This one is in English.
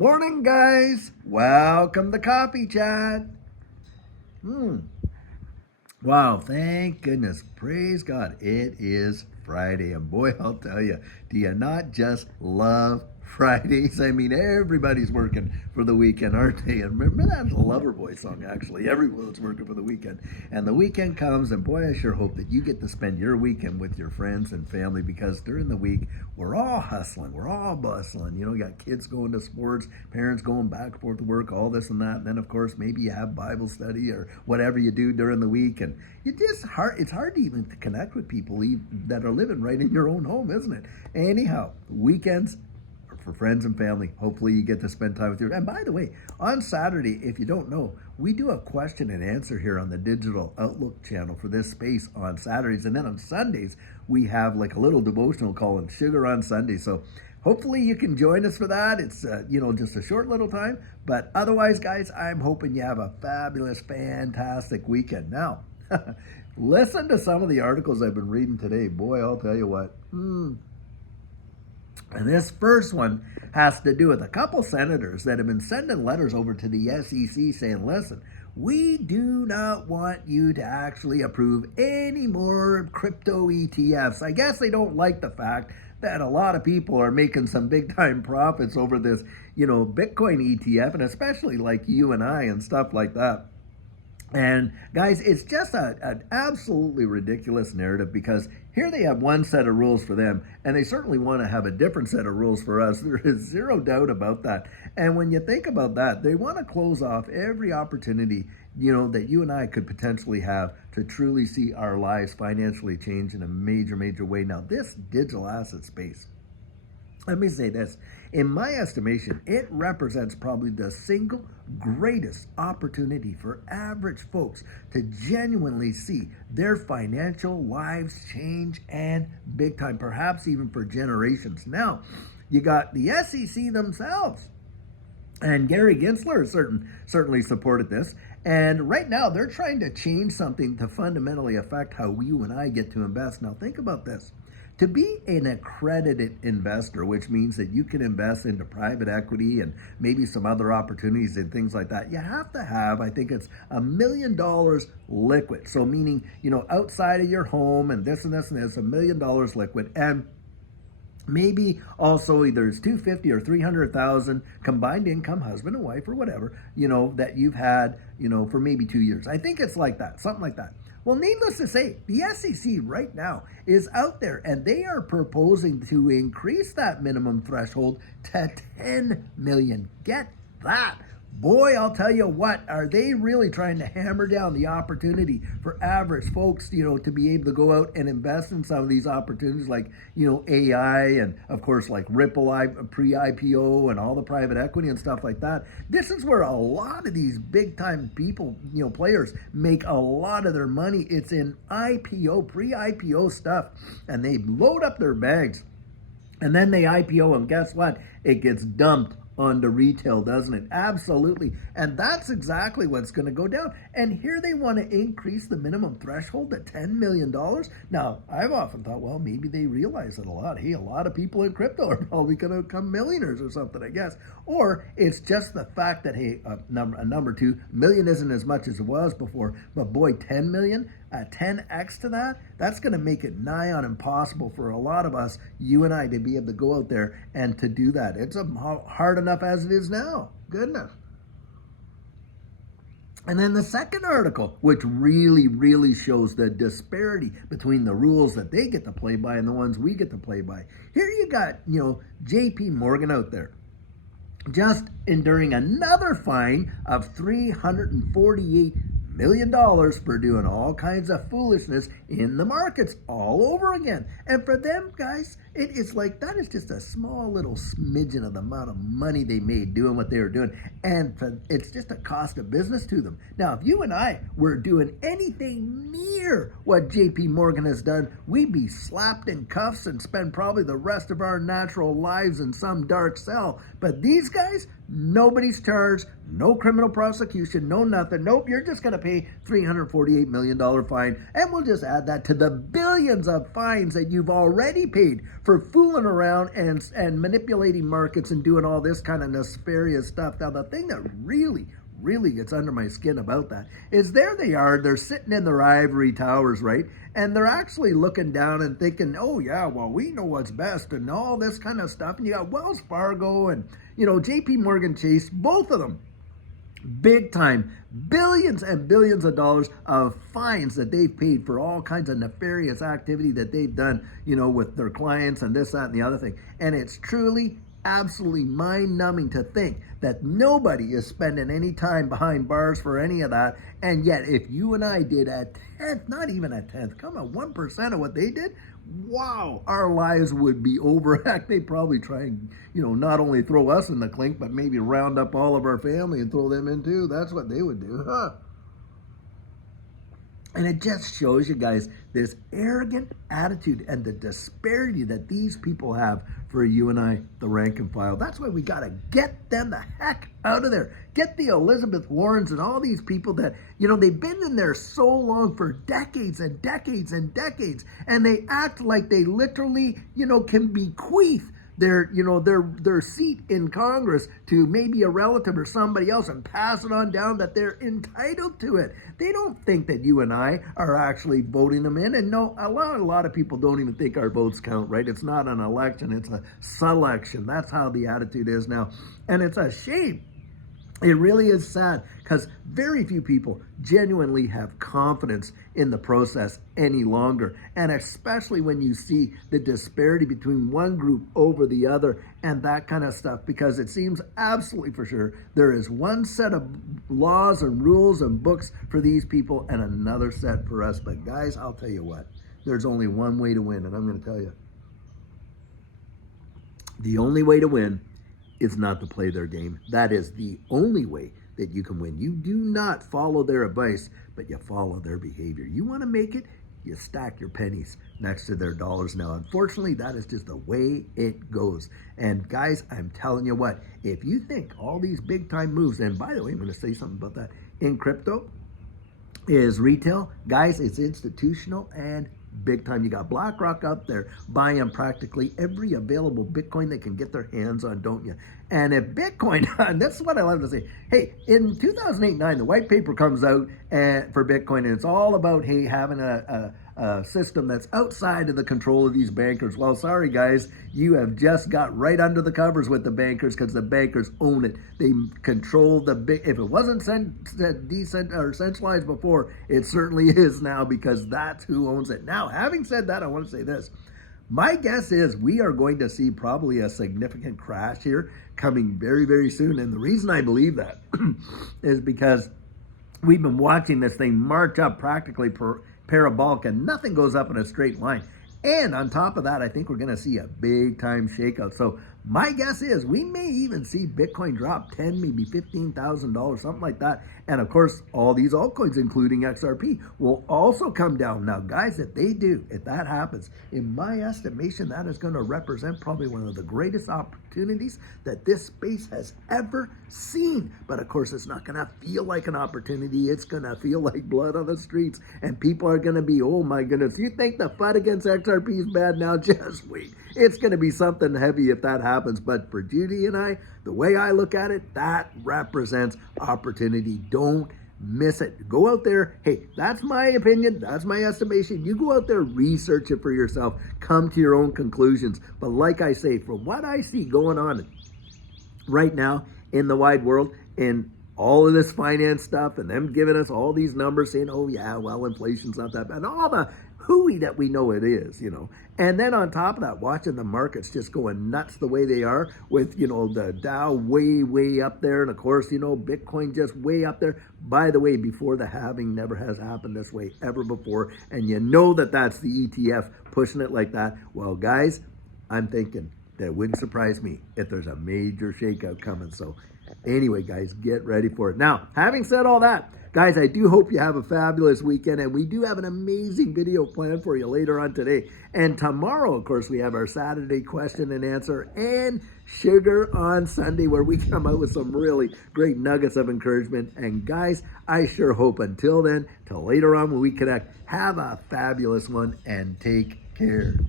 Morning, guys. Welcome to Coffee Chat. Wow, thank goodness. Praise God. It is Friday. And boy, I'll tell you, do you not just love Fridays? I mean, everybody's working for the weekend, aren't they? And remember that Loverboy song, actually. Everyone's working for the weekend. And the weekend comes, and boy, I sure hope that you get to spend your weekend with your friends and family, because during the week, we're all hustling. We're all bustling. You know, you got kids going to sports, parents going back and forth to work, all this and that. And then, of course, maybe you have Bible study or whatever you do during the week. And it's hard to even connect with people that are living right in your own home, isn't it? Anyhow, weekends are for friends and family. Hopefully you get to spend time with your. And by the way, on Saturday, if you don't know, we do a question and answer here on the Digital Outlook channel for this space on Saturdays. And then on Sundays, we have like a little devotional called Sugar on Sunday. So hopefully you can join us for that. It's, just a short little time. But otherwise, guys, I'm hoping you have a fabulous, fantastic weekend. Now, listen to some of the articles I've been reading today. Boy, I'll tell you what. And this first one has to do with a couple senators that have been sending letters over to the SEC saying, listen, we do not want you to actually approve any more crypto ETFs. I guess they don't like the fact that a lot of people are making some big time profits over this, Bitcoin ETF, and especially like you and I and stuff like that. And guys, it's just an absolutely ridiculous narrative, because here they have one set of rules for them, and they certainly want to have a different set of rules for us. There is zero doubt about that. And when you think about that, they want to close off every opportunity, that you and I could potentially have to truly see our lives financially change in a major, major way. Now, this digital asset space, let me say this. In my estimation, it represents probably the single greatest opportunity for average folks to genuinely see their financial lives change, and big time, perhaps even for generations. Now, you got the SEC themselves. And Gary Gensler certainly supported this. And right now, they're trying to change something to fundamentally affect how you and I get to invest. Now, think about this. To be an accredited investor, which means that you can invest into private equity and maybe some other opportunities and things like that, you have to have, I think it's $1 million liquid. So meaning, outside of your home and this and this and this, $1 million liquid. And maybe also either it's 250 or 300,000 combined income, husband and wife or whatever, that you've had, for maybe 2 years. I think it's like that, something like that. Well, needless to say, the SEC right now is out there, and they are proposing to increase that minimum threshold to 10 million. Get that. Boy, I'll tell you what, are they really trying to hammer down the opportunity for average folks, to be able to go out and invest in some of these opportunities like, AI and, of course, like Ripple pre-IPO and all the private equity and stuff like that. This is where a lot of these big-time people, players make a lot of their money. It's in IPO, pre-IPO stuff, and they load up their bags, and then they IPO, and guess what? It gets dumped onto retail, doesn't it? Absolutely. And that's exactly what's going to go down. And here they want to increase the minimum threshold to $10 million. Now, I've often thought, well, maybe they realize that a lot of people in crypto are probably going to become millionaires or something, I guess. Or it's just the fact that, hey, number 2 million isn't as much as it was before, but boy, 10 million, 10x to that's going to make it nigh on impossible for a lot of us, you and I, to be able to go out there and to do that. It's hard enough as it is now. Goodness. And then the second article, which really, really shows the disparity between the rules that they get to play by and the ones we get to play by. Here you got, JP Morgan out there, just enduring another fine of $348 million for doing all kinds of foolishness in the markets all over again. And for them, guys, it's like that is just a small little smidgen of the amount of money they made doing what they were doing. And it's just a cost of business to them. Now, if you and I were doing anything near what JP Morgan has done, we'd be slapped in cuffs and spend probably the rest of our natural lives in some dark cell. But these guys, nobody's charged, no criminal prosecution, no nothing. Nope, you're just going to pay $348 million fine. And we'll just add that to the billions of fines that you've already paid for fooling around and manipulating markets and doing all this kind of nefarious stuff. Now, the thing that really gets under my skin about that is there they are, they're sitting in their ivory towers, right? And they're actually looking down and thinking, oh yeah, well, we know what's best and all this kind of stuff. And you got Wells Fargo and, JP Morgan Chase, both of them, big time, billions and billions of dollars of fines that they've paid for all kinds of nefarious activity that they've done, with their clients and this, that, and the other thing. And it's truly absolutely mind-numbing to think that nobody is spending any time behind bars for any of that. And yet, if you and I did a tenth, not even a tenth, come on, 1% of what they did, wow, our lives would be over. Heck, they'd probably try and, not only throw us in the clink, but maybe round up all of our family and throw them in too. That's what they would do, huh? And it just shows you guys this arrogant attitude and the disparity that these people have for you and I, the rank and file. That's why we got to get them the heck out of there. Get the Elizabeth Warrens and all these people that, they've been in there so long for decades and decades and decades, and they act like they literally, can bequeath their seat in Congress to maybe a relative or somebody else and pass it on down, that they're entitled to it. They don't think that you and I are actually voting them in. And no, a lot of people don't even think our votes count, right? It's not an election, it's a selection. That's how the attitude is now. And it's a shame. It really is sad because very few people genuinely have confidence in the process any longer. And especially when you see the disparity between one group over the other and that kind of stuff, because it seems absolutely for sure there is one set of laws and rules and books for these people and another set for us. But guys, I'll tell you what, there's only one way to win, and I'm going to tell you. The only way to win is not to play their game. That is the only way that you can win. You do not follow their advice, but you follow their behavior. You want to make it, you stack your pennies next to their dollars. Now, unfortunately, that is just the way it goes. And guys, I'm telling you what, if you think all these big time moves, and by the way, I'm going to say something about that, in crypto is retail, guys, it's institutional and big time. You got BlackRock out there buying practically every available Bitcoin they can get their hands on, don't you? And if Bitcoin, and that's what I love to say, hey, in 2008-9, the white paper comes out for Bitcoin, and it's all about, hey, having a system that's outside of the control of these bankers. Well, sorry, guys, you have just got right under the covers with the bankers because the bankers own it. They control the big, if it wasn't centralized before, it certainly is now because that's who owns it. Now, having said that, I want to say this. My guess is we are going to see probably a significant crash here coming very, very soon. And the reason I believe that is because we've been watching this thing march up practically parabolic, and nothing goes up in a straight line. And on top of that, I think we're going to see a big time shakeout. So my guess is we may even see Bitcoin drop $10,000, maybe $15,000, something like that. And of course, all these altcoins, including XRP, will also come down. Now, guys, if that happens, in my estimation, that is going to represent probably one of the greatest opportunities that this space has ever seen. But of course, it's not going to feel like an opportunity. It's going to feel like blood on the streets. And people are going to be, oh my goodness, you think the fight against XRP is bad now? Just wait. It's going to be something heavy if that happens. But for Judy and I, the way I look at it, that represents opportunity. Don't miss it. Go out there. Hey, that's my opinion. That's my estimation. You go out there, research it for yourself. Come to your own conclusions. But like I say, from what I see going on right now in the wide world, in all of this finance stuff, and them giving us all these numbers saying, oh yeah, well, inflation's not that bad, and all the hooey that we know it is, And then on top of that, watching the markets just going nuts the way they are with, the Dow way, way up there. And of course, Bitcoin just way up there. By the way, before the halving never has happened this way ever before. And that's the ETF pushing it like that. Well, guys, I'm thinking that it wouldn't surprise me if there's a major shakeout coming. So anyway, guys, get ready for it. Now, having said all that, guys, I do hope you have a fabulous weekend, and we do have an amazing video planned for you later on today. And tomorrow, of course, we have our Saturday question and answer and Sugar on Sunday, where we come out with some really great nuggets of encouragement. And guys, I sure hope until then, till later on when we connect, have a fabulous one and take care.